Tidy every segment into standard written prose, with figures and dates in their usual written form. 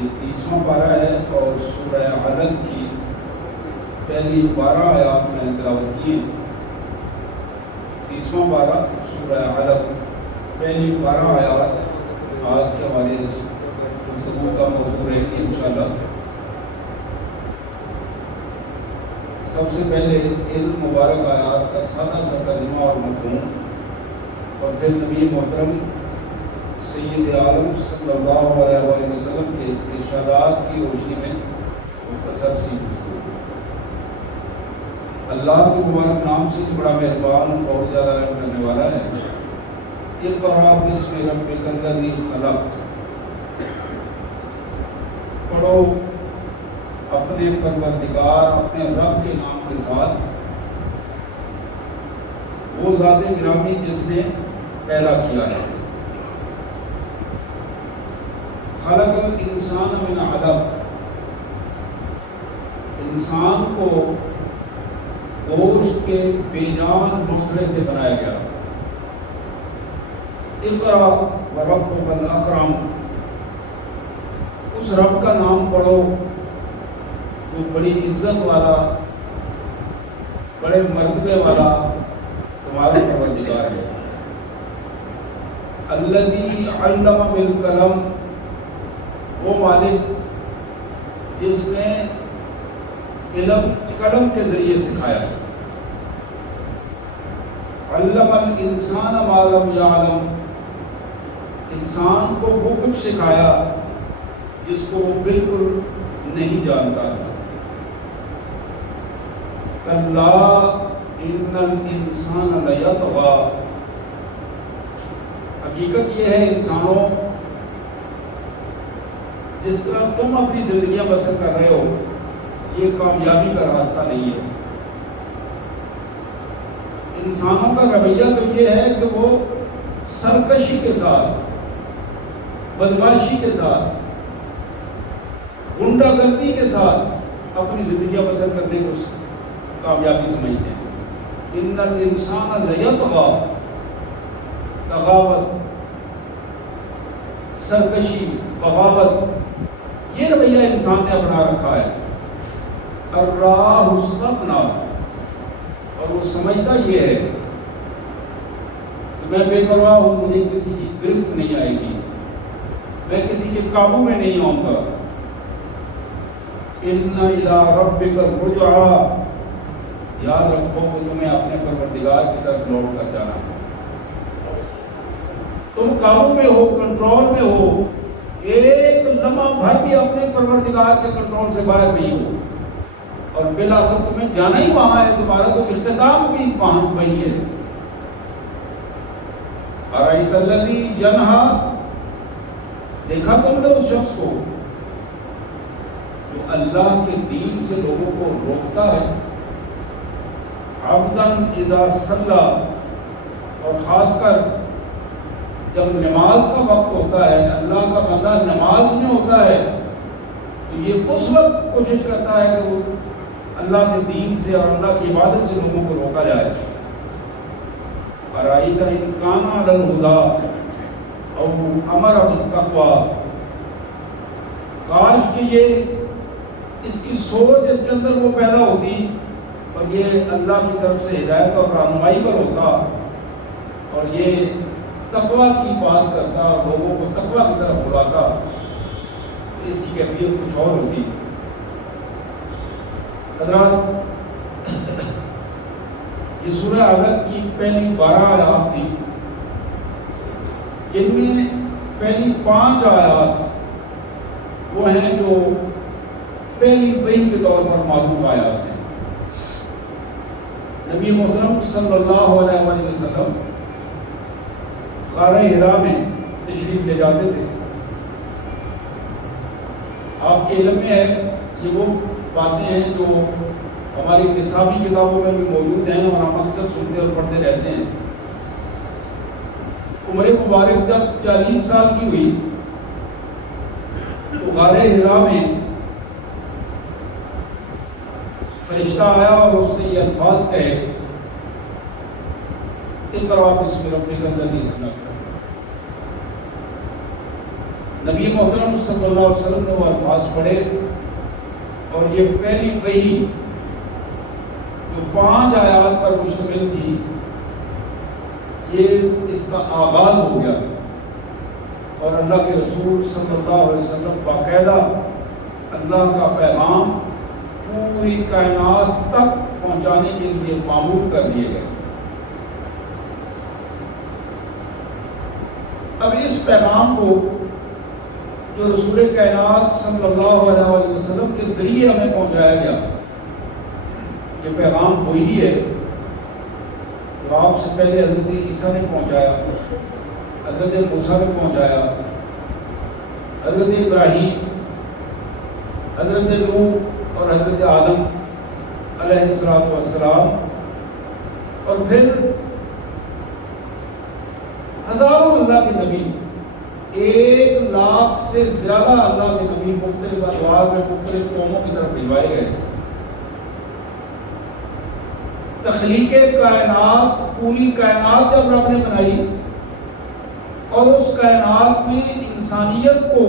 یہ 30واں پارہ ہے اور سورہ علق کی پہلی 12 آیات میں نے تلاوت کی ہیں۔ 30واں پارہ سورہ علق پہلی 12 آیات آج کے ہمارے اس گفتگو کا موضوع رہے گی انشاءاللہ۔ سب سے پہلے ان مبارک آیات کا سادہ سا ترجمہ اور مفہوم، اور پھر نبی محترم سید عالم صلی اللہ علیہ وآلہ وسلم کے ارشادات کی روشنی میں مختصر سی گفتگو۔ اللہ کے مبارک نام سے بڑا مہربان اور زیادہ رحم کرنے والا ہے۔ اقرأ بسم ربک الذی خلق، پڑھو اپنے پروردگار اپنے رب کے نام کے ساتھ، وہ ذات گرامی جس نے پیدا کیا ہے۔ خلق الانسان من علق، انسان کو گوشت کے بے جان لوتھڑے سے بنایا گیا۔ اقرأ وربک الاکرم، اس رب کا نام پڑھو جو بڑی عزت والا، بڑے مرتبے والا تمہارا پروردگار ہے۔ الذی علم بالقلم، وہ مالک جس نے علم قلم کے ذریعے سکھایا۔ علم الانسان ما لم یعلم، انسان کو وہ کچھ سکھایا جس کو وہ بالکل نہیں جانتا تھا۔ کلا ان الانسان لیطغی، حقیقت یہ ہے انسانوں، جس طرح تم اپنی زندگیاں بسر کر رہے ہو یہ کامیابی کا راستہ نہیں ہے۔ انسانوں کا رویہ تو یہ ہے کہ وہ سرکشی کے ساتھ، بدمعاشی کے ساتھ، غنڈہ گردی کے ساتھ اپنی زندگیاں بسر کرنے کو کامیابی سمجھتے ہیں۔ ان الانسان لیطغی، بغاوت، سرکشی، بغاوت، یہ رویہ انسان نے اپنا رکھا ہے۔ الراہ استغنی، اور وہ سمجھتا یہ ہے کہ میں بے پرواہ ہوں، مجھے کسی کی گرفت نہیں آئے گی، میں کسی کے قابو میں نہیں آؤں گا۔ ان الی ربک الرجعی، یاد رکھو کہ تمہیں اپنے پروردگار کی طرف لوٹ کر جانا ہے۔ تم قابو میں ہو، کنٹرول میں ہو، ایک لمحہ بھر بھی اپنے پروردگار کے کنٹرول سے باہر نہیں ہو، اور بالآخر تمہیں جانا ہی وہاں ہے، تمہارا تو اختتام بھی وہاں وہی ہے۔ ارأیت الذی ینہی، دیکھا تم نے اس شخص کو جو اللہ کے دین سے لوگوں کو روکتا ہے۔ عبدا اذا صلی، اور خاص کر جب نماز کا وقت ہوتا ہے، اللہ کا بندہ نماز میں ہوتا ہے، تو یہ اس وقت کوشش کرتا ہے کہ وہ اللہ کے دین سے اور اللہ کی عبادت سے لوگوں کو روکا جائے۔ ارأیت ان کان علی الہدی او امر بالتقوی، کاش کہ یہ اس کی سوچ اس کے اندر وہ پیدا ہوتی اور یہ اللہ کی طرف سے ہدایت اور رہنمائی پر ہوتا، اور یہ تقوی کی بات کرتا اور لوگوں کو تقوی کی طرف بلاتا، اس کی کیفیت کچھ اور ہوتی۔ حضرات، یہ سورہ علق کی پہلی 12 آیات تھی، جن میں پہلی 5 آیات وہ ہیں جو پہلی وحی کے طور پر معروف آیات ہیں۔ نبی محترم صلی اللہ علیہ وآلہ وسلم غار حرا میں تشریف لے جاتے تھے۔ آپ کے علم میں ہے، یہ وہ باتیں ہیں جو ہماری نصابی کتابوں میں بھی موجود ہیں اور ہم اکثر سنتے اور پڑھتے رہتے ہیں۔ عمر مبارک جب 40 سال کی ہوئی تو غار حرا میں فرشتہ آیا اور اس نے یہ الفاظ کہے، اقرأ بسم ربک الذی خلق۔ نبی محترم صلی اللہ علیہ وسلم نے وہ الفاظ پڑھے، اور یہ پہلی وحی جو 5 آیات پر مشتمل تھی، یہ اس کا آغاز ہو گیا، اور اللہ کے رسول صلی اللہ علیہ وسلم باقاعدہ اللہ کا پیغام پوری کائنات تک پہنچانے کے لیے معمور کر دیے گئے۔ اب اس پیغام کو جو رسول کائنات صلی اللہ علیہ وسلم کے ذریعے ہمیں پہنچایا گیا، یہ پیغام وہی ہے جو آپ سے پہلے حضرت عیسیٰ نے پہنچایا، حضرت موسیٰ نے پہنچایا، حضرت ابراہیم، حضرت نوح اور حضرت آدم علیہ السلام، اور پھر ہزاروں اللہ کے نبی، 1 لاکھ سے زیادہ اللہ کے نبی مختلف ادوار میں مختلف قوموں کی طرف بھجوائے گئے۔ تخلیق کائنات، پوری کائنات جب رب نے بنائی اور اس کائنات میں انسانیت کو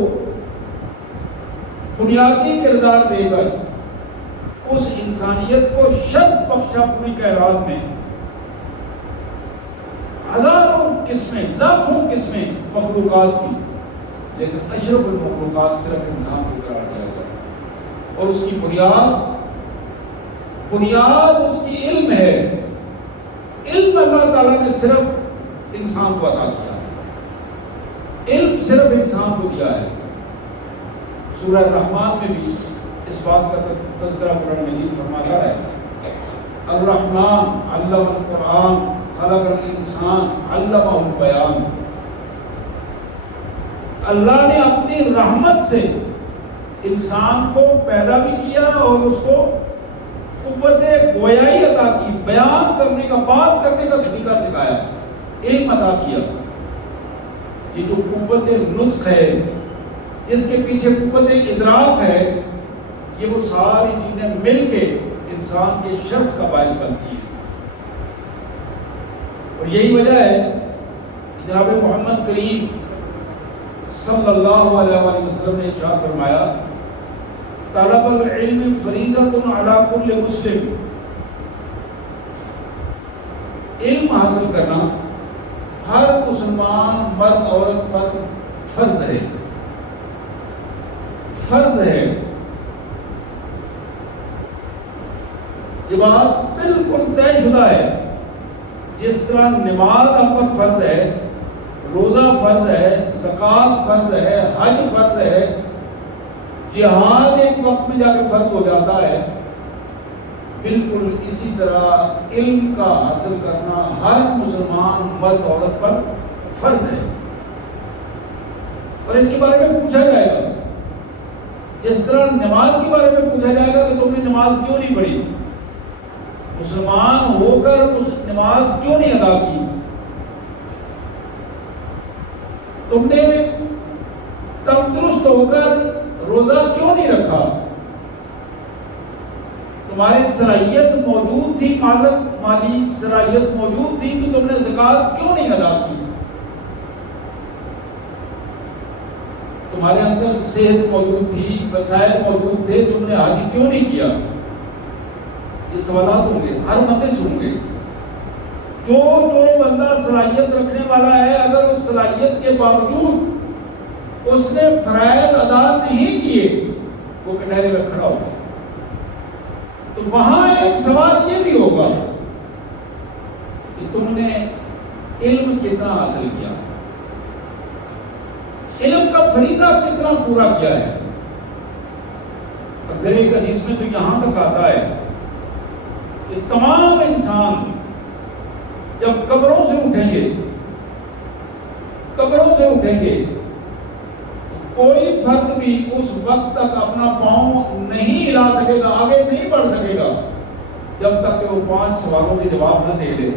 بنیادی کردار دے کر اس انسانیت کو شرف بخشا پوری کائنات میں، ہزاروں قسمیں، لاکھوں قسمیں مخلوقات کی، لیکن اشرف المخلوقات صرف انسان کو قرار دیا گیا، اور اس کی بنیاد اس کی علم ہے۔ علم اللہ تعالیٰ نے صرف انسان کو عطا کیا ہے، علم صرف انسان کو دیا ہے۔ سورہ الرحمن میں بھی اس بات کا تذکرہ قرآن مجید فرماتا ہے، الرحمن علم القرآن خلق الانسان علمہ البیان۔ اللہ نے اپنی رحمت سے انسان کو پیدا بھی کیا اور اس کو قوت گویائی عطا کی، بیان کرنے کا، بات کرنے کا سلیقہ سکھایا، علم عطا کیا۔ یہ جو قوت نطق ہے، جس کے پیچھے قوت ادراک ہے، یہ وہ ساری چیزیں مل کے انسان کے شرف کا باعث بنتی ہیں۔ اور یہی وجہ ہے کہ جناب محمد کریم صلی اللہ علیہ وسلم نے ارشاد فرمایا، طلب العلم فریضۃ علی کل مسلم، علم حاصل کرنا ہر مسلمان مرد عورت پر فرض ہے، فرض ہے۔ یہ بات بالکل طے شدہ ہے، جس طرح نماز ہم پر فرض ہے، روزہ فرض ہے، زکوٰۃ فرض ہے، حج فرض ہے، جہاد ایک وقت میں جا کے فرض ہو جاتا ہے، بالکل اسی طرح علم کا حاصل کرنا ہر مسلمان مرد عورت پر فرض ہے۔ اور اس کے بارے میں پوچھا جائے گا، جس طرح نماز کے بارے میں پوچھا جائے گا کہ تم نے نماز کیوں نہیں پڑھی، مسلمان ہو کر نماز کیوں نہیں ادا کی، تم نے تندرست ہو کر روزہ کیوں نہیں رکھا، تمہاری صلاحیت موجود تھی، مالی صلاحیت موجود تھی تو تم نے زکوٰۃ کیوں نہیں ادا کی، تمہارے اندر صحت موجود تھی، وسائل موجود تھے، تم نے حج کیوں نہیں کیا۔ یہ سوالات ہوں گے، ہر بندے سے ہوں گے۔ جو بندہ صلاحیت رکھنے والا ہے، اگر اس صلاحیت کے باوجود اس نے فرائض ادا نہیں کیے، وہ کنارے میں کھڑا ہوگا۔ تو وہاں ایک سوال یہ بھی ہوگا کہ تم نے علم کتنا حاصل کیا، علم کا فریضہ کتنا پورا کیا ہے۔ اور پھر ایک حدیث میں تو یہاں تک آتا ہے کہ تمام انسان جب قبروں سے اٹھیں گے کوئی فرد بھی اس وقت تک اپنا پاؤں نہیں ہلا سکے گا، آگے نہیں بڑھ سکے گا، جب تک کہ وہ 5 سوالوں کے جواب نہ دے دے۔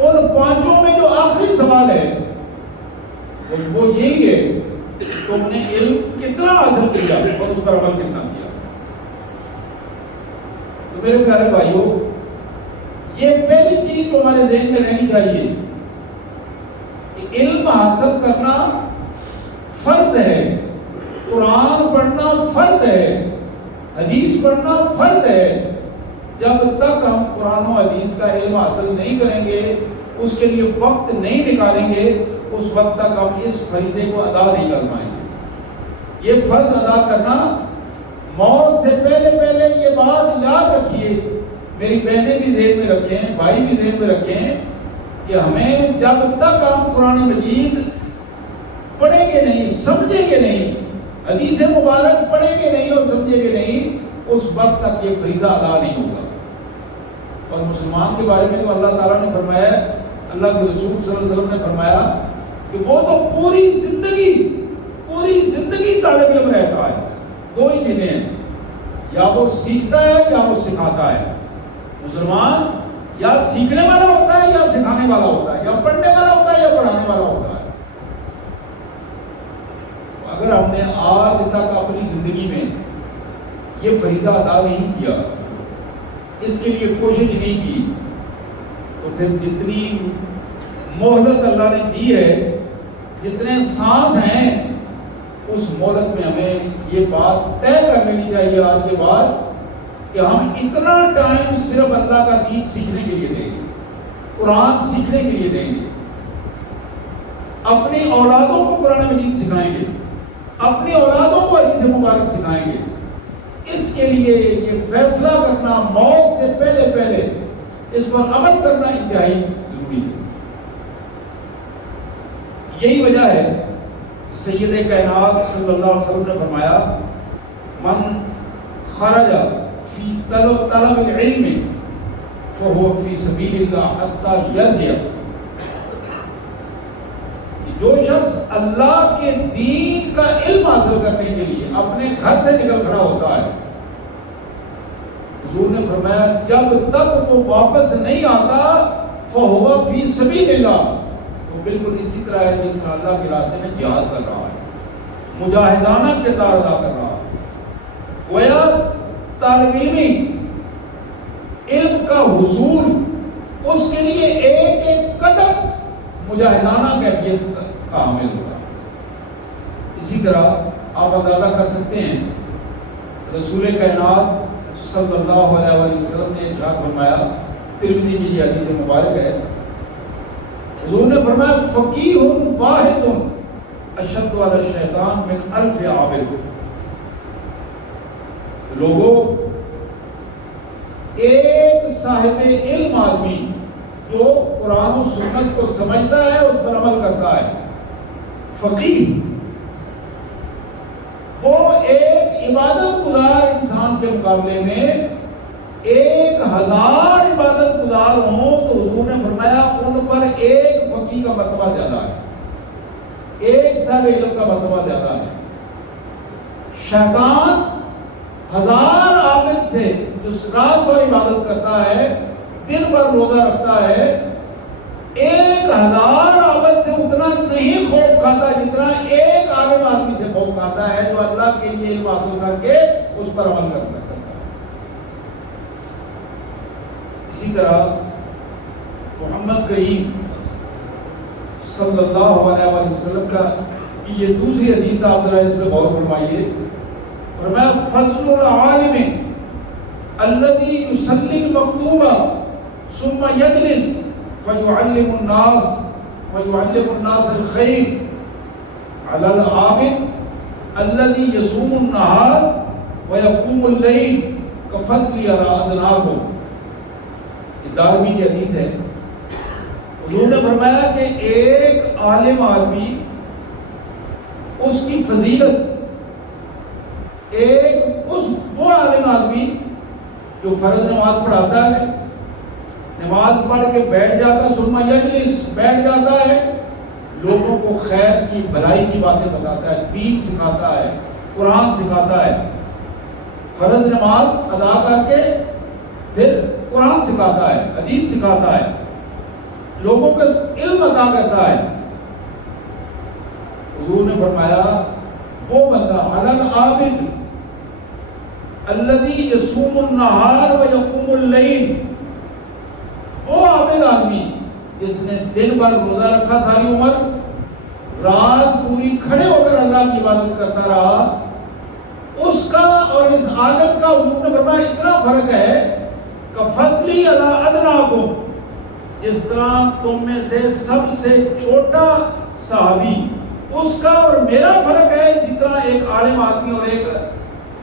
ان 5 میں جو آخری سوال ہے وہ یہی ہے کہ تم نے علم کتنا حاصل کیا اور اس پر عمل کتنا کیا۔ تو میرے پیارے بھائیوں، یہ پہلی چیز جو ہمارے ذہن میں رہنی چاہیے کہ علم حاصل کرنا فرض ہے، قرآن پڑھنا فرض ہے، حدیث پڑھنا فرض ہے۔ جب تک ہم قرآن و حدیث کا علم حاصل نہیں کریں گے، اس کے لیے وقت نہیں نکالیں گے، اس وقت تک ہم اس فریضے کو ادا نہیں کر پائیں گے۔ یہ فرض ادا کرنا، موت سے پہلے پہلے یہ بات یاد رکھیے، میری بہنیں بھی ذہن میں رکھیں، بھائی بھی ذہن میں رکھیں کہ ہمیں جب تک ہم قرآن مجید پڑھیں گے نہیں، سمجھیں گے نہیں، حدیث مبارک پڑھیں گے نہیں اور سمجھیں گے نہیں، اس وقت تک یہ فریضہ ادا نہیں ہوگا۔ اور مسلمان کے بارے میں تو اللہ تعالیٰ نے فرمایا، اللہ کے رسول صلی اللہ علیہ وسلم نے فرمایا کہ وہ تو پوری زندگی طالب علم رہتا ہے۔ دو ہی چیزیں ہیں، یا وہ سیکھتا ہے یا وہ سکھاتا ہے۔ مسلمان یا سیکھنے والا ہوتا ہے یا سکھانے والا ہوتا ہے، یا پڑھنے والا ہوتا ہے یا پڑھانے والا ہوتا ہے۔ اگر ہم نے آج تک اپنی زندگی میں یہ فریضہ ادا نہیں کیا، اس کے لیے کوشش نہیں کی، تو پھر جتنی مہلت اللہ نے دی ہے، جتنے سانس ہیں، اس مہلت میں ہمیں یہ بات طے کر لینی چاہیے آج کے بعد کہ ہم اتنا ٹائم صرف اللہ کا دین سیکھنے کے لیے دیں گے، قرآن سیکھنے کے لیے دیں گے، اپنی اولادوں کو قرآن مجید سکھائیں گے، اپنی اولادوں کو حدیث مبارک سکھائیں گے۔ اس کے لیے یہ فیصلہ کرنا موت سے پہلے پہلے اس پر عمل کرنا انتہائی ضروری ہے۔ یہی وجہ ہے سید کائنات صلی اللہ علیہ وسلم نے فرمایا، من خرج فی طلب العلم فهو فی سبیل اللہ حتی یرجع۔ جو شخص اللہ کے دین کا علم حاصل کرنے کے لیے اپنے گھر سے نکل کھڑا ہوتا ہے، حضور نے فرمایا جب تک وہ واپس نہیں آتا فهو فی سبیل اللہ، وہ بالکل اسی طرح ہے جس طرح اللہ کے راستے میں جہاد کر رہا ہے، مجاہدانہ کردار ادا کر رہا ہے۔ گویا طالب علمی علم کا حصول، اس کے لیے ایک ایک قدم مجاہدانہ کیفیت کا حامل ہوگا۔ اسی طرح آپ اندازہ کر سکتے ہیں، رسول کائنات صلی اللہ علیہ وسلم نے ارشاد فرمایا، ترمذی کی یہ حدیث مبارک ہے، حضور نے فرمایا فقیہ واحد اشد علی الشیطان من 1000 عابد۔ لوگوں، ایک صاحب علم آدمی جو قرآن و سنت کو سمجھتا ہے، اس پر عمل کرتا ہے، فقیہ، وہ ایک عبادت گزار انسان کے مقابلے میں 1000 عبادت گزار ہوں تو حضور نے فرمایا ان پر ایک فقیہ کا مرتبہ زیادہ ہے، ایک صاحب علم کا مرتبہ زیادہ ہے۔ شیطان 1000 عابد سے جو رات بھر عبادت کرتا ہے، دن بھر روزہ رکھتا ہے، 1000 عابد سے اتنا نہیں خوف کھاتا جتنا ایک عالم آدمی سے خوف کھاتا ہے جو اللہ کے لیے علم حاصل کر کے اس پر عمل کرتا ہے۔ اسی طرح محمد کریم صلی اللہ علیہ وسلم کا یہ دوسری حدیث آپ ذرا اس پہ غور فرمائیے، فرمایا فضل العالم الذي يصلي المكتوبة ثم يجلس فيعلم الناس الخير على العابد الذي يصوم النهار ويقوم الليل كفضل على أدناكم۔ یہ دارمی کی حدیث ہے، حضور نے فرمایا کہ ایک عالم آدمی، اس کی فضیلت، وہ عالم آدمی جو فرض نماز پڑھاتا ہے، نماز پڑھ کے بیٹھ جاتا ہے، ثم یجلس، بیٹھ جاتا ہے، لوگوں کو خیر کی، بھلائی کی باتیں بتاتا ہے، دین سکھاتا ہے، قرآن سکھاتا ہے، فرض نماز ادا کر کے پھر قرآن سکھاتا ہے، حدیث سکھاتا ہے، لوگوں کو علم عطا کرتا ہے۔ حضور نے فرمایا وہ بندہ علی العابد الذی یصوم النہار و یقوم اللیل، وہ عابد آدمی جس نے دن بھر روزہ رکھا ساری عمر، رات پوری کھڑے ہو کر اللہ کی عبادت کرتا رہا، اس کا اور اس عالم کا حضور نے فرمایا اتنا فرق ہے کہ فضلی علی ادناکم، جس طرح تم میں سے سب سے چھوٹا صحابی اس کا اور میرا فرق ہے، اسی طرح ایک عالم آدمی اور ایک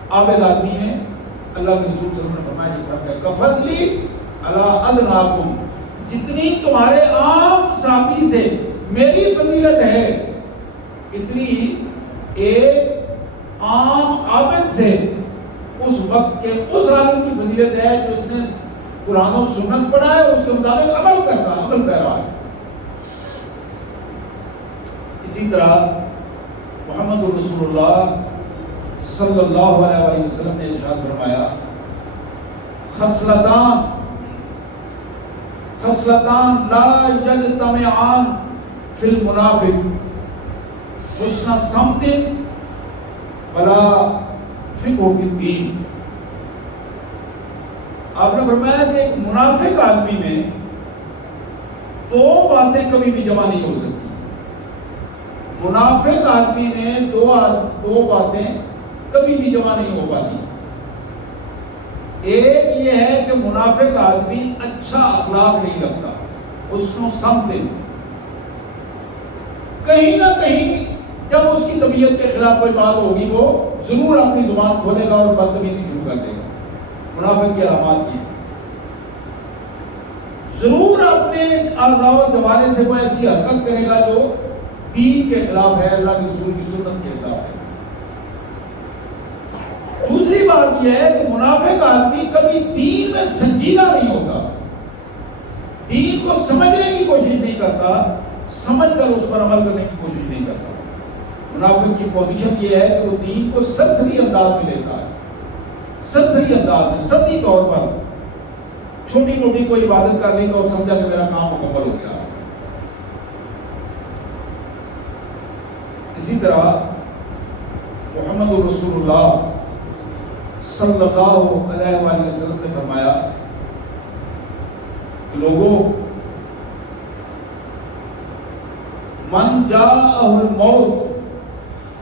عابد آدمی ہے۔ اللہ کے رسول صلی اللہ علیہ وسلم نے فرمایا یہ فرق ہے کہ فضلی علی ادناکم، جتنی تمہارے عام صحابی سے میری فضیلت ہے اتنی ایک عام عابد سے اس وقت کے اس عالم کی فضیلت ہے جو اس نے قرآن و سنت پڑھا ہے، اس کے مطابق عمل کرتا ہے، عمل پیرا ہے۔ اسی طرح محمد رسول اللہ صلی اللہ علیہ وسلم نے ارشاد فرمایا خصلتان لا یجتمعان فی المنافق حسن صمت ولا فقہ فی الدین۔ آپ نے فرمایا کہ ایک منافق آدمی میں دو باتیں کبھی بھی جمع نہیں ہو سکتی۔ منافق آدمی میں دو باتیں کبھی بھی جمع نہیں ہو پاتی۔ ایک یہ ہے کہ منافق آدمی اچھا اخلاق نہیں رکھتا، حسن و سمت، کہیں نہ کہیں جب اس کی طبیعت کے خلاف کوئی بات ہوگی وہ ضرور اپنی زبان کھولے گا اور بدتمیزی شروع کر دے گا۔ منافق کی علامات یہ ضرور اپنے اعضاء و جوارح سے کوئی ایسی حرکت کرے گا جو دین کے خلاف ہے، اللہ کے رسول کی سنت کے خلاف ہے۔ دوسری بات یہ ہے کہ منافق آدمی کبھی دین میں سنجیدہ نہیں ہوتا، دین کو سمجھنے کی کوشش نہیں کرتا، سمجھ کر اس پر عمل کرنے کی کوشش نہیں کرتا۔ منافق کی پوزیشن یہ ہے کہ وہ دین کو سرسری انداز میں لیتا ہے، سرسری انداز میں، سطحی طور پر چھوٹی موٹی کوئی عبادت کر لی تو سمجھا کہ میرا کام مکمل ہو گیا۔ اسی طرح محمد رسول اللہ صلی اللہ علیہ وآلہ وسلم نے فرمایا کہ لوگوں، من جاءہ الموت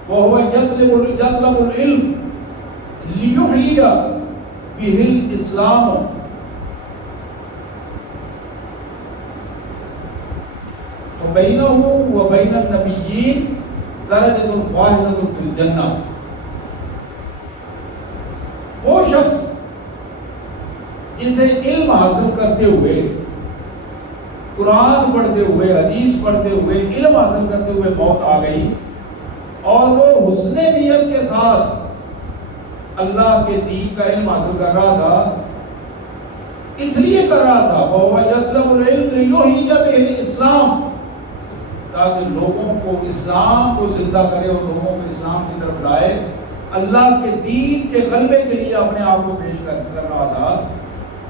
وهو يطلب العلم ليحيي به الاسلام فبينه وبين النبيين درجة واحدة في الجنة۔ وہ شخص جسے علم حاصل کرتے ہوئے، قرآن پڑھتے ہوئے، حدیث پڑھتے ہوئے، علم حاصل کرتے ہوئے موت آ گئی اور وہ حسن نیت کے ساتھ اللہ کے دین کا علم حاصل کر رہا تھا، اس لیے کر رہا تھا وَهُوَ يَطْلُبُ الْعِلْمَ لِيُحْيِيَ بِهِ الْإِسْلَامَ، تاکہ لوگوں کو اسلام کو زندہ کرے اور لوگوں کو اسلام کی طرف لائے، اللہ کے دین کے غلبے کے لیے اپنے آپ کو پیش کر رہا تھا،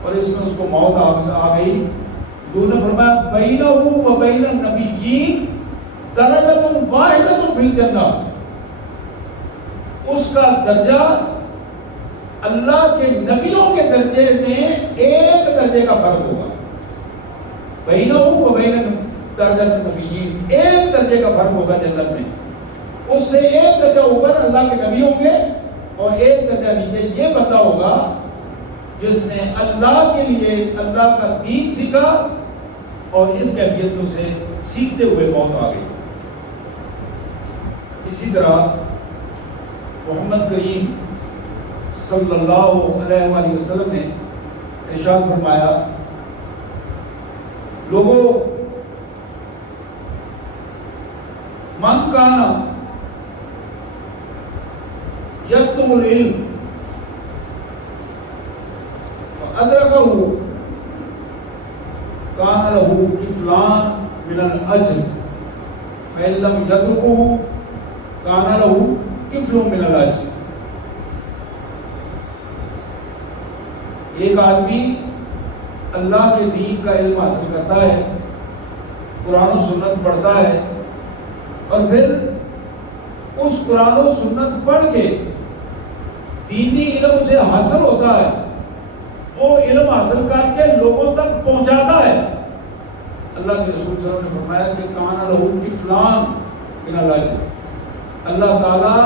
اور اس میں اس کو موت آ گئی۔ حضور نے فرمایا بَيْنَهُ وَبَيْنَ النَّبِيِّينَ دَرَجَةٌ وَاحِدَةٌ فِي الْجَنَّةِ، اس کا درجہ اللہ کے نبیوں کے درجے میں ایک درجے کا فرق ہوگا۔ بَيْنَهُ وَبَيْنَ درجۃ النبیین، ایک درجے کا فرق ہوگا جنت میں، اس سے ایک درجہ اوپر اللہ کے نبی ہوں گے اور ایک درجہ نیچے یہ بندہ ہوگا جس نے اللہ کے لیے اللہ کا دین سیکھا اور اس کیفیت میں اسے سیکھتے ہوئے موت آ گئی۔ اسی طرح محمد کریم صلی اللہ علیہ وآلہ وسلم نے ارشاد فرمایا لوگوں، من کانا یطلب العلم فأدرکہ کان لہ کفلان من الاجر فإن لم یدرکہ کان لہ کفل من الاجر۔ ایک آدمی اللہ کے دین کا علم حاصل کرتا ہے، قرآن و سنت پڑھتا ہے، اور پھر اس قرآن و سنت پڑھ کے دینی علم اسے حاصل ہوتا ہے، وہ علم حاصل کر کے لوگوں تک پہنچاتا ہے۔ اللہ کے رسول صلی اللہ علیہ وسلم نے فرمایا کہ کان لہ کفلان، بنا لاج، اللہ تعالیٰ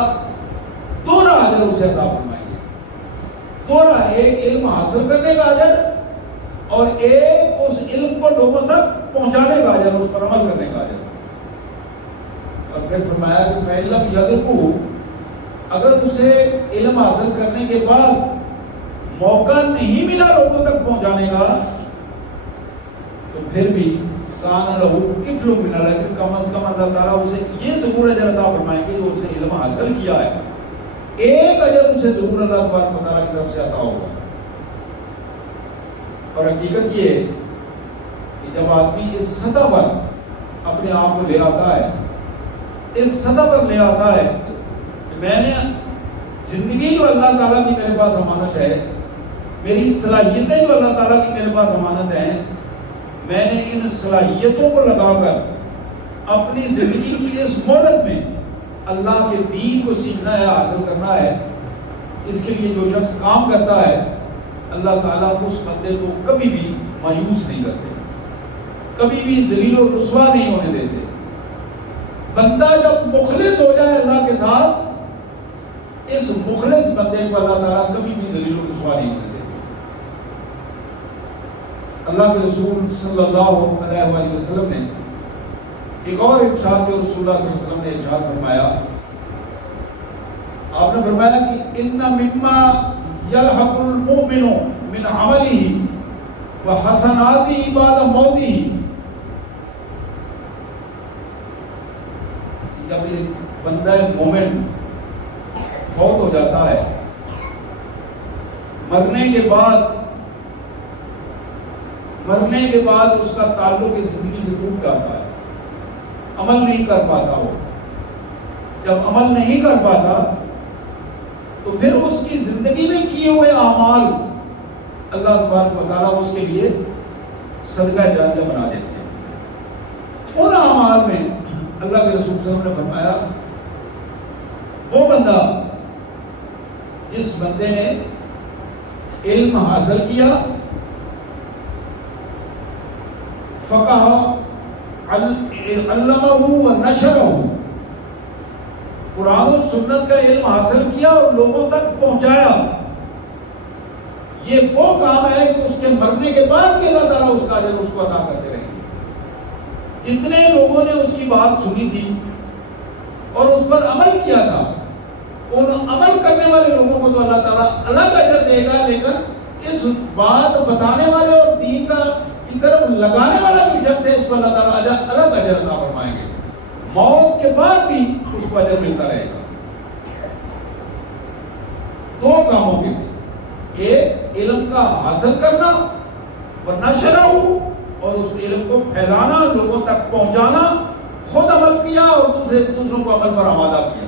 دونوں اجر اسے عطا فرمائیں گے، دونوں، ایک علم حاصل کرنے کا اجر اور ایک اس علم کو لوگوں تک پہنچانے کا اجر، اس پر عمل کرنے کا اجر۔ اور پھر فرمایا کہ فَإِن يَدْرِكُهُ، اگر اسے علم حاصل کرنے کے بعد موقع نہیں ملا لوگوں تک پہنچانے کا تو پھر بھی کان لہو کفل من الاجر، کم از کم اللہ تعالیٰ اسے یہ ضرور اجر عطا فرمائیں گے جو اس نے علم حاصل کیا ہے، ایک اجر اسے ضرور اللہ تبارک و تعالیٰ کی طرف سے عطا ہوگا۔ اور حقیقت یہ ہے کہ جب آدمی اس سطح پر اپنے آپ کو لے آتا ہے، اس سطح پر لے آتا ہے کہ میں نے زندگی جو اللہ تعالیٰ کی میرے پاس امانت ہے، میری صلاحیتیں جو اللہ تعالیٰ کی میرے پاس امانت ہیں، میں نے ان صلاحیتوں کو لگا کر اپنی زندگی کی اس مہلت میں اللہ کے دین کو سیکھنا ہے، حاصل کرنا ہے، اس کے لیے جو شخص کام کرتا ہے اللہ تعالیٰ اس بندے کو کبھی بھی مایوس نہیں کرتے، کبھی بھی ذلیل و رسوا نہیں ہونے دیتے۔ بندہ جب مخلص ہو جائے اللہ کے ساتھ، اس مخلص بندے کو اللہ تعالیٰ کبھی بھی ذلیل و رسوا نہیں ہونے دیتے۔ اللہ کے رسول صلی اللہ علیہ وآلہ وسلم نے ایک اور ارشاد جو رسول اللہ صلی اللہ علیہ وسلم نے ارشاد فرمایا، آپ نے فرمایا کہ ان مما یلحق المؤمن من عملہ وحسناتہ بعد موتہ، جب ایک بندہ مومن فوت ہو جاتا ہے، مرنے کے بعد اس کا تعلق اس زندگی سے ٹوٹ جاتا ہے، عمل نہیں کر پاتا۔ وہ جب عمل نہیں کر پاتا تو پھر اس کی زندگی میں کیے ہوئے اعمال اللہ تبارک و تعالیٰ اس کے لیے صدقہ جاریہ بنا دیتے ہیں۔ ان اعمال میں اللہ کے رسول صلی اللہ علیہ وسلم نے فرمایا وہ بندہ جس بندے نے علم حاصل کیا، فقہ علمہ و نشرہ، قرآن و سنت کا علم حاصل کیا اور لوگوں تک پہنچایا، یہ وہ کام ہے کہ اس کے مرنے کے بعد بھی اللہ تعالیٰ اس کا اجر اس کو عطا کرتے رہیں گے۔ جتنے لوگوں نے اس کی بات سنی تھی اور اس پر عمل کیا تھا، ان عمل کرنے والے لوگوں کو تو اللہ تعالیٰ الگ اجر دے گا، لیکن اس بات بتانے والے اور دین کی طرف لگانے والا بھی شخص ہے، اس کو اللہ تعالیٰ الگ اجر عطا فرمائیں گے، موت کے بعد بھی اس کو اجر ملتا رہے گا۔ دو کاموں کے لیے، ایک علم کا حاصل کرنا اور نشرہ اور اس علم کو پھیلانا، لوگوں تک پہنچانا، خود عمل کیا اور دوسروں کو عمل پر آمادہ کیا۔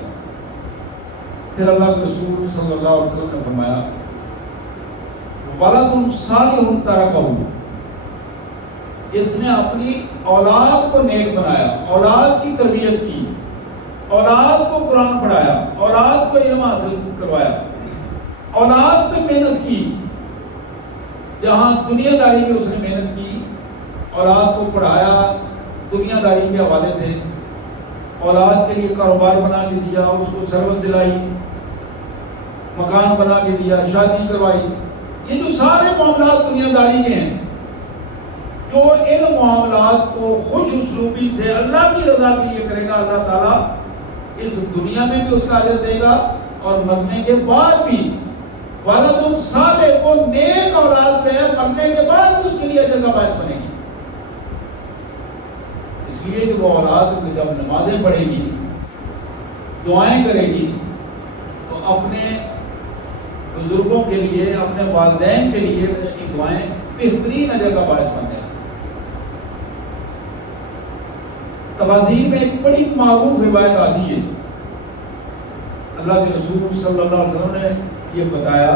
پھر اللہ کے رسول صلی اللہ علیہ وسلم نے فرمایا وَلَدٌ صَالِحٌ تَرَكَهُ، اس نے اپنی اولاد کو نیک بنایا، اولاد کی تربیت کی، اولاد کو قرآن پڑھایا، اولاد کو علم حاصل کروایا، اولاد پہ محنت کی، جہاں دنیا داری میں اس نے محنت کی، اولاد کو پڑھایا دنیا داری کے حوالے سے، اولاد کے لیے کاروبار بنا کے دیا، اس کو سربت دلائی، مکان بنا کے دیا، شادی کروائی، یہ جو سارے معاملات دنیا داری کے ہیں، جو ان معاملات کو خوش اسلوبی سے اللہ کی رضا کے لیے کرے گا، اللہ تعالیٰ اس دنیا میں بھی اس کا اجر دے گا اور مرنے کے بعد بھی ولد صالح، کو نیک اولاد پہ ہے، مرنے کے بعد بھی اس کے لیے اجر کا باعث بنے گی۔ اس لیے کہ وہ اولاد جب نمازیں پڑھے گی، دعائیں کرے گی، تو اپنے بزرگوں کے لیے، اپنے والدین کے لیے اس کی دعائیں بہترین اجر کا باعث بن جائیں۔ تفاسیر میں ایک بڑی معروف روایت آتی ہے، اللہ کے رسول صلی اللہ علیہ وسلم نے یہ بتایا،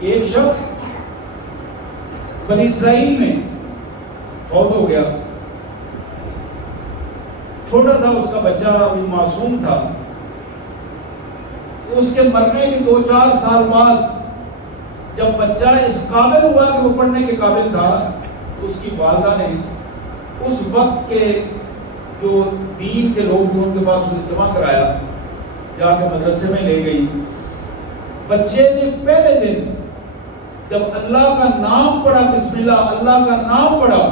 ایک شخص بنی اسرائیل میں فوت ہو گیا، چھوٹا سا اس کا بچہ معصوم تھا، اس کے مرنے کے 2-4 سال بعد جب بچہ اس قابل ہوا کہ وہ پڑھنے کے قابل تھا، اس کی والدہ نے اس وقت کے جو دین کے لوگ تھے ان کے پاس اسے جمع کرایا، جا کے مدرسے میں لے گئی. بچے نے پہلے دن جب اللہ کا نام پڑھا، بسم اللہ، اللہ کا نام پڑھا،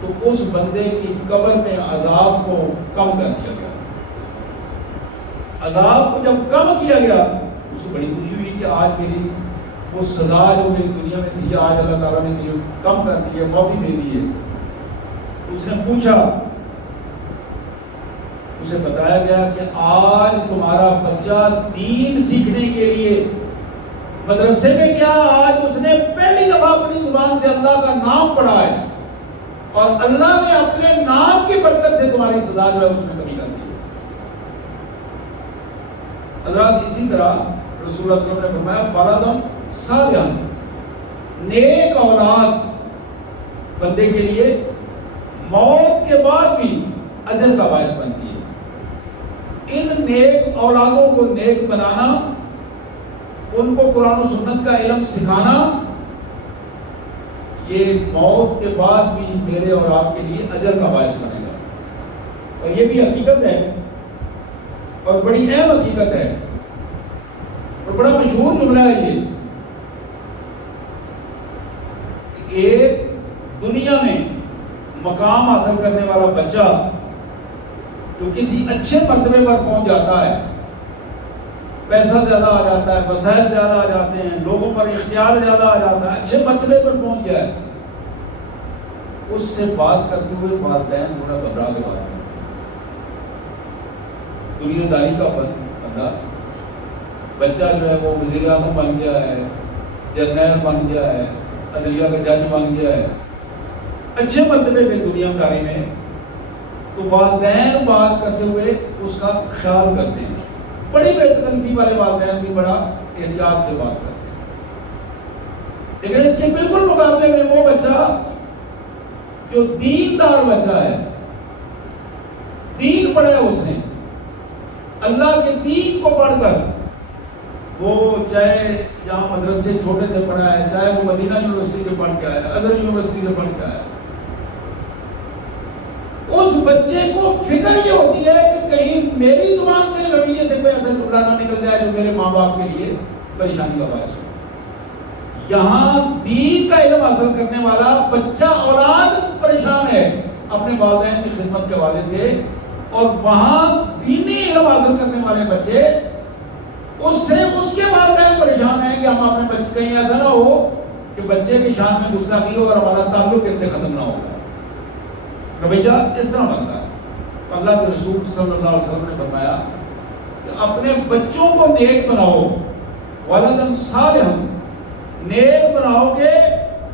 تو اس بندے کی قبر میں عذاب کو کم کر دیا گیا. عذاب کو جب کم کیا گیا، اس کو بڑی خوشی ہوئی کہ آج میری وہ سزا جو میری دنیا میں تھی، آج اللہ تعالیٰ نے مجھے کم کر دی ہے، معافی دے دی ہے. اس نے پوچھا، اسے بتایا گیا کہ آج تمہارا بچہ دین سیکھنے کے لیے مدرسے میں گیا، آج اس نے پہلی دفعہ اپنی زبان سے اللہ کا نام پڑھا ہے، اور اللہ نے اپنے نام کی برکت سے تمہاری سزا جو ہے اس میں کمی کر دی. حضرات اسی طرح رسول اللہ صلی اللہ علیہ وسلم نے فرمایا ولدن صالحا، نیک اولاد بندے کے لیے موت کے بعد بھی اجر کا باعث بنتی ہے. ان نیک اولادوں کو نیک بنانا، ان کو قرآن و سنت کا علم سکھانا، یہ موت کے بعد بھی میرے اور آپ کے لیے اجر کا باعث بنے گا. اور یہ بھی حقیقت ہے، اور بڑی اہم حقیقت ہے، اور بڑا مشہور جملہ ہے یہ. ایک دنیا میں مقام حاصل کرنے والا بچہ جو کسی اچھے مرتبے پر پہنچ جاتا ہے، پیسہ زیادہ آ جاتا ہے، وسائل زیادہ آ جاتے ہیں، لوگوں پر اختیار زیادہ آ جاتا ہے، اچھے مرتبے پر پہنچ گیا ہے، اس سے بات کرتے ہوئے والدین تھوڑا گھبرا کے بات کرتے ہیں. دنیا داری کا بندہ، بچہ جو ہے وہ وزیر اعظم بن گیا ہے، جرنیل بن گیا ہے، عدلیہ کا جج بن گیا ہے، اچھے مرتبے پہ دنیا داری میں، تو والدین بات کرتے ہوئے اس کا خیال کرتے ہیں. بڑی بےتکلفی والے والدین بھی بڑا احتیاط سے بات کرتے ہیں. لیکن اس کے بالکل مقابلے میں وہ بچہ جو دیندار بچہ ہے، دین پڑھا ہے، اس نے اللہ کے دین کو پڑھ کر، وہ چاہے جہاں مدرسے چھوٹے سے پڑھا ہے، چاہے وہ مدینہ یونیورسٹی سے پڑھ کے آیا ہے، ازہر یونیورسٹی سے پڑھ کے آیا ہے، اس بچے کو فکر یہ ہوتی ہے کہ کہیں میری زبان سے رویے سے کوئی ایسا جملہ نہ نکل جائے جو میرے ماں باپ کے لیے پریشانی کا باعث ہو. یہاں دین کا علم حاصل کرنے والا بچہ، اولاد پریشان ہے اپنے والدین کی خدمت کے حوالے سے، اور وہاں دینی علم حاصل کرنے والے بچے، اس سے اس کے والدین پریشان ہیں کہ ہم اپنے بچے، کہیں ایسا نہ ہو کہ بچے کی شان میں غصہ کی ہو اور ہمارا تعلق اس سے ختم نہ ہوگا. رویہ اس طرح بنتا ہے. اللہ کے رسول صلی اللہ علیہ وسلم نے فرمایا کہ اپنے بچوں کو نیک بناؤ، ولدن صالحا، نیک بناؤ گے،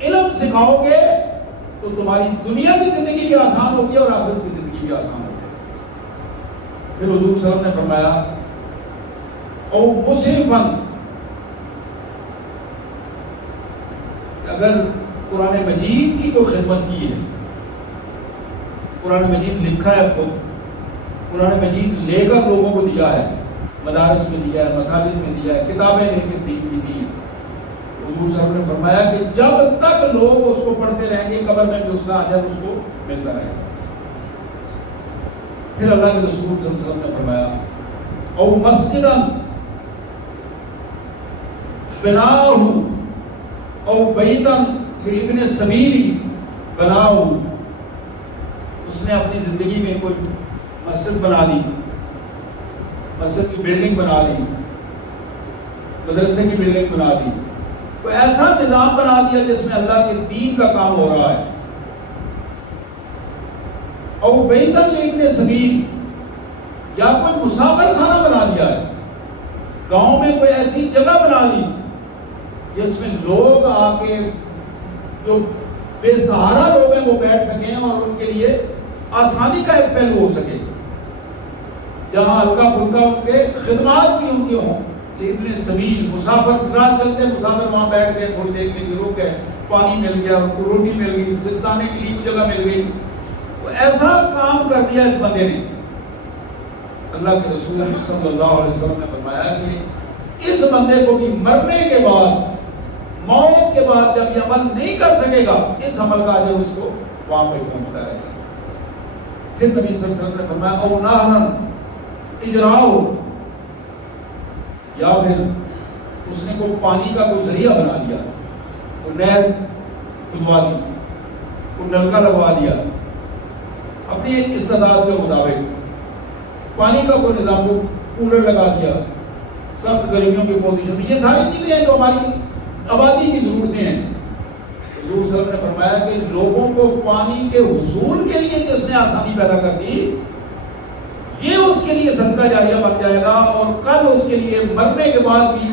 علم سکھاؤ گے تو تمہاری دنیا کی زندگی بھی آسان ہوگی اور آخرت کی زندگی بھی آسان ہوگی. پھر حضور صلی اللہ علیہ وسلم نے فرمایا او مصرفا، اگر قرآن مجید کی کوئی خدمت کی ہے، قرآن مجید لکھا ہے، خود قرآن مجید لے کر لوگوں کو دیا ہے، مدارس میں دیا ہے، مساجد میں دیا ہے، کتابیں لے کے دی. حضور صاحب نے فرمایا کہ جب تک لوگ اس کو پڑھتے رہیں گے، قبر میں بھی اس کا اجر اس کو ملتا رہے گا. پھر اللہ کے رسول صلی اللہ علیہ وسلم نے فرمایا او مسجدا بناؤ او بیتا لابن السبیل بناؤ، اس نے اپنی زندگی میں کوئی مسجد بنا دی، مسجد کی بلڈنگ بنا دی، مدرسے کی بلڈنگ بنا دی، کوئی ایسا نظام بنا دیا جس میں اللہ کے دین کا کام ہو رہا ہے. او بیتا لابن السبیل، یا کوئی مسافر خانہ بنا دیا ہے، گاؤں میں کوئی ایسی جگہ بنا دی جس میں لوگ آ کے، جو بے سہارا لوگ ہیں وہ بیٹھ سکیں اور ان کے لیے آسانی کا ایک پہلو ہو سکے، جہاں ہلکا پھلکا ان کے خدمات بھی ان کے ہوں. ابن سبیل، مسافر رات چلتے مسافر وہاں بیٹھ گئے، تھوڑی دیر کے لیے رک گئے، پانی مل گیا، ان کو روٹی مل گئی، سستانے کے لیے جگہ مل گئی. تو ایسا کام کر دیا اس بندے نے. اللہ کے رسول صلی اللہ علیہ وسلم نے فرمایا کہ اس بندے کو بھی مرنے کے بعد، موت کے بعد جب یہ عمل نہیں کر سکے گا، اس عمل کا اجر اس کو وہاں پہ پہنچتا رہے گا. پھر نبی صلی اللہ علیہ وسلم نے فرمایا او نہرن اجراؤ، یا پھر اس نے کوئی پانی کا کوئی ذریعہ بنا دیا، کوئی نہر کھدوا دی، کوئی نلکا لگوا دیا اپنی استطاعت کے مطابق، پانی کا کوئی نظام، کو کولر لگا دیا سخت گرمیوں کی پوزیشن میں، یہ ساری چیزیں ہیں جو ہماری آبادی کی ضرورتیں ہیں۔ حضور صلی اللہ علیہ وسلم نے فرمایا کہ لوگوں کو پانی کے حصول کے لیے جس نے آسانی پیدا کر دی، یہ اس کے لیے صدقہ جاریہ بن جائے گا، اور کل اس کے لیے مرنے کے بعد بھی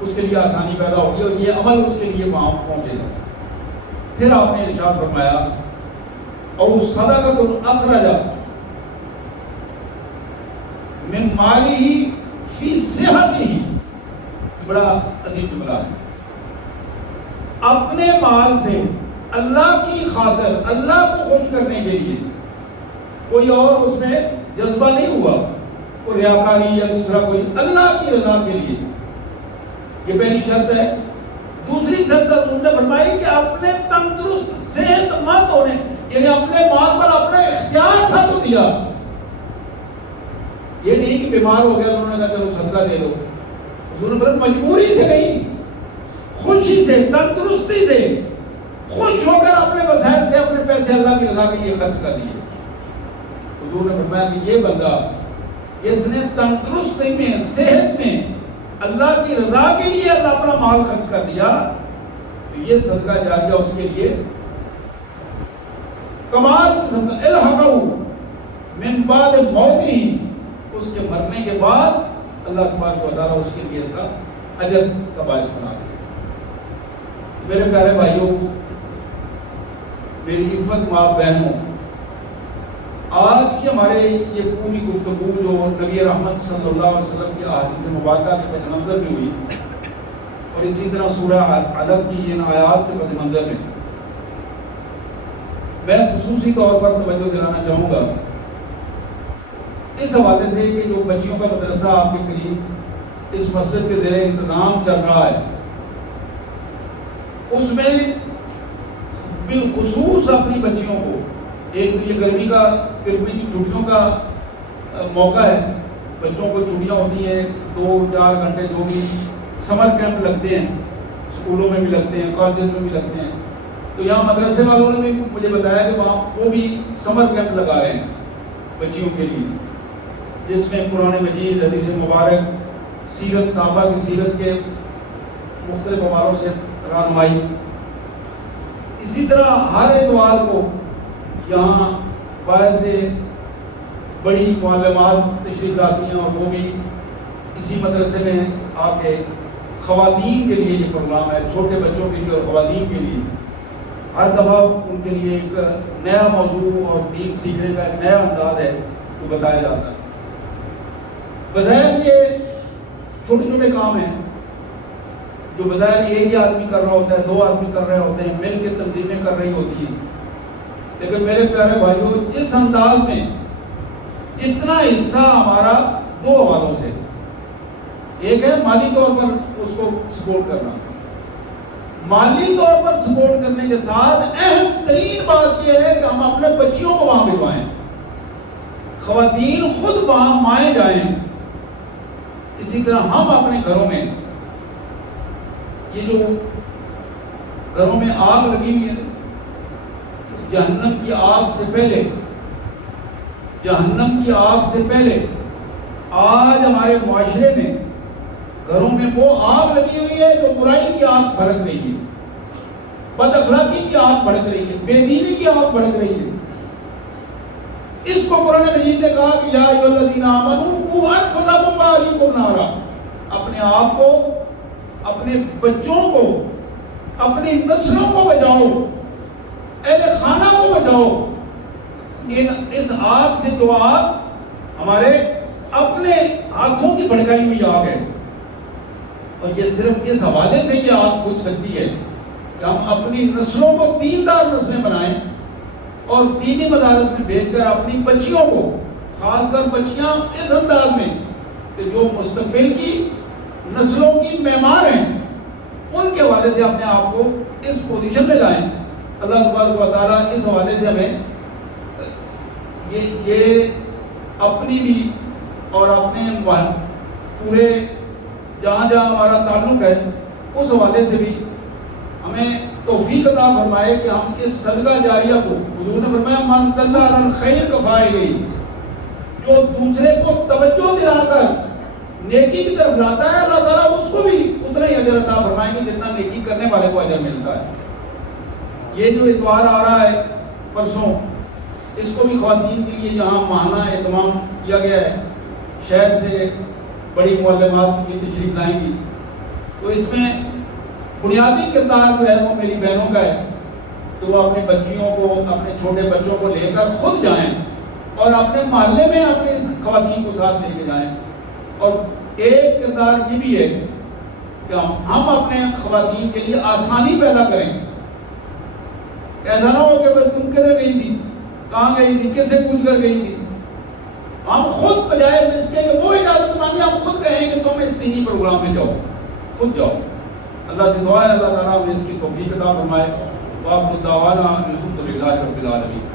اس کے لیے آسانی پیدا ہوگی، اور یہ عمل اس کے لیے وہاں پہنچے گا۔ پھر آپ نے ارشاد فرمایا اور صدقۃ اخرج من مالہ فی صحتہ، بڑا عظیم جملہ ہے، اپنے مال سے اللہ کی خاطر، اللہ کو خوش کرنے کے لیے، کوئی اور اس میں جذبہ نہیں ہوا، کوئی ریاکاری یا دوسرا کوئی، اللہ کی رضا کے لیے، یہ پہلی شرط ہے۔ دوسری شرط انہوں نے فرمائی کہ اپنے تندرست صحت مند ہونے، یعنی اپنے مال پر اپنا اختیار تھا تو دیا، یہ نہیں کہ بیمار ہو گیا تو انہوں نے کہا چلو صدقہ دے دو، حضور نے فرمایا مجبوری سے نہیں، خوشی سے، تندرستی سے، خوش ہو کر اپنے وسائل سے اپنے پیسے اللہ کی رضا کے لیے خرچ کر دیے۔ حضور نے فرمایا کہ یہ بندہ جس نے تندرستی میں، صحت میں اللہ کی رضا کے لیے اللہ اپنا مال خرچ کر دیا، تو یہ صدقہ جاریہ اس کے لیے کمال قسم کا، الحقہ من بعد موتہ، اس کے مرنے کے بعد اللہ تبارک و تعالیٰ اس کے لیے اس کا اجر کا باعث بنا دے۔ میرے پیارے بھائیوں، میری عزت ماں بہنوں، آج کی ہمارے یہ پوری گفتگو جو نبی رحمت صلی اللہ علیہ وسلم کی احادیث مبارکہ کے پس منظر میں ہوئی، اور اسی طرح سورہ علق کی ان آیات کے پس منظر میں میں خصوصی طور پر توجہ دلانا چاہوں گا اس حوالے سے کہ جو بچیوں کا مدرسہ آپ کے قریب اس مسجد کے زیر انتظام چل رہا ہے، اس میں بالخصوص اپنی بچیوں کو، ایک تو یہ گرمی کی چھٹیوں کا موقع ہے، بچوں کو چھٹیاں ہوتی ہیں 2-4 گھنٹے، جو بھی سمر کیمپ لگتے ہیں، اسکولوں میں بھی لگتے ہیں، کالجز میں بھی لگتے ہیں، تو یہاں مدرسے والوں نے بھی مجھے بتایا کہ وہاں وہ بھی سمر کیمپ لگا رہے ہیں بچیوں کے لیے، جس میں قرآن مجید، حدیث مبارک، سیرت، صحابہ کی سیرت کے مختلف حوالوں سے رہنمائی۔ اسی طرح ہر اتوار کو یہاں باہر سے بڑی معلمات تشریف لاتی ہیں، اور وہ بھی اسی مدرسے میں آ کے خواتین کے لیے یہ پروگرام ہے، چھوٹے بچوں کے لیے اور خواتین کے لیے ہر دفعہ ان کے لیے ایک نیا موضوع اور دین سیکھنے کا ایک نیا انداز ہے جو بتایا جاتا ہے۔ بظاہر یہ چھوٹے چھوٹے کام ہیں جو بظاہر ایک ہی آدمی کر رہا ہوتا ہے، 2 آدمی کر رہے ہوتے ہیں، مل کے تنظیمیں کر رہی ہوتی ہیں، لیکن میرے پیارے بھائیوں، جس انداز میں جتنا حصہ ہمارا 2 حوالوں سے، ایک ہے مالی طور پر اس کو سپورٹ کرنا، مالی طور پر سپورٹ کرنے کے ساتھ اہم ترین بات یہ ہے کہ ہم اپنے بچیوں کو وہاں بھجوائیں، خواتین خود وہاں مائیں جائیں۔ اسی طرح ہم اپنے گھروں میں، یہ جو گھروں میں آگ لگی ہوئی ہے، جہنم کی آگ سے پہلے، جہنم کی آگ سے پہلے آج ہمارے معاشرے میں گھروں میں وہ آگ لگی ہوئی ہے جو برائی کی آگ بھڑک رہی ہے، بد اخلاقی کی آگ بھڑک رہی ہے، بے دینی کی آگ بھڑک رہی ہے۔ اس کو قرآن مجید نے کہا کہ یا ایھا الذین آمنوا قوا انفسکم واہلیکم نارا، اپنے آپ کو، اپنے بچوں کو، اپنی نسلوں کو بچاؤ، اہل خانہ کو بچاؤ اس آگ سے، جو آگ ہمارے اپنے ہاتھوں کی بھڑکائی ہوئی آگ ہے۔ اور یہ صرف اس حوالے سے یہ آگ بجھ سکتی ہے کہ ہم اپنی نسلوں کو دیندار نسلیں بنائیں، اور دینی مدارس میں بھیج کر اپنی بچیوں کو، خاص کر بچیاں اس انداز میں کہ جو مستقبل کی نسلوں کی معمار ہیں، ان کے حوالے سے اپنے آپ کو اس پوزیشن میں لائیں۔ اللہ تبارک و تعالیٰ اس حوالے سے ہمیں یہ اپنی بھی اور اپنے پورے جہاں جہاں ہمارا تعلق ہے اس حوالے سے بھی ہمیں توفیق عطا فرمائے کہ ہم اس صدقہ جاریہ کو، حضور نے فرمایا من دل علی الخیر کفاعلہ، جو دوسرے کو توجہ دلا کر نیکی کی طرف لاتا ہے اللہ تعالیٰ اس کو بھی اتنا ہی اجر عطا فرمائیں گے جتنا نیکی کرنے والے کو اجر ملتا ہے۔ یہ جو اتوار آ رہا ہے پرسوں، اس کو بھی خواتین کے لیے یہاں ماہانہ اہتمام کیا گیا ہے، شہر سے بڑی معلمات کی تشریف لائیں گی، تو اس میں بنیادی کردار جو ہے وہ میری بہنوں کا ہے کہ وہ اپنے بچیوں کو، اپنے چھوٹے بچوں کو لے کر خود جائیں اور اپنے محلے میں اپنے خواتین کو ساتھ لے کے جائیں۔ اور ایک کردار یہ بھی ہے کہ ہم اپنے خواتین کے لیے آسانی پیدا کریں، ایسا نہ ہو کہ تم کدھر گئی تھی، کہاں گئی تھی، کس سے پوچھ کر گئی تھی، ہم خود بجائے اس کے وہ اجازت مانگے، ہم خود کہیں کہ تم اس دینی پروگرام میں جاؤ، خود جاؤ۔ اللہ سے دعا ہے اللہ تعالیٰ ہمیں اس کی توفیق عطا فرمائے۔ وآخر دعوانا الحمد للہ رب العالمین۔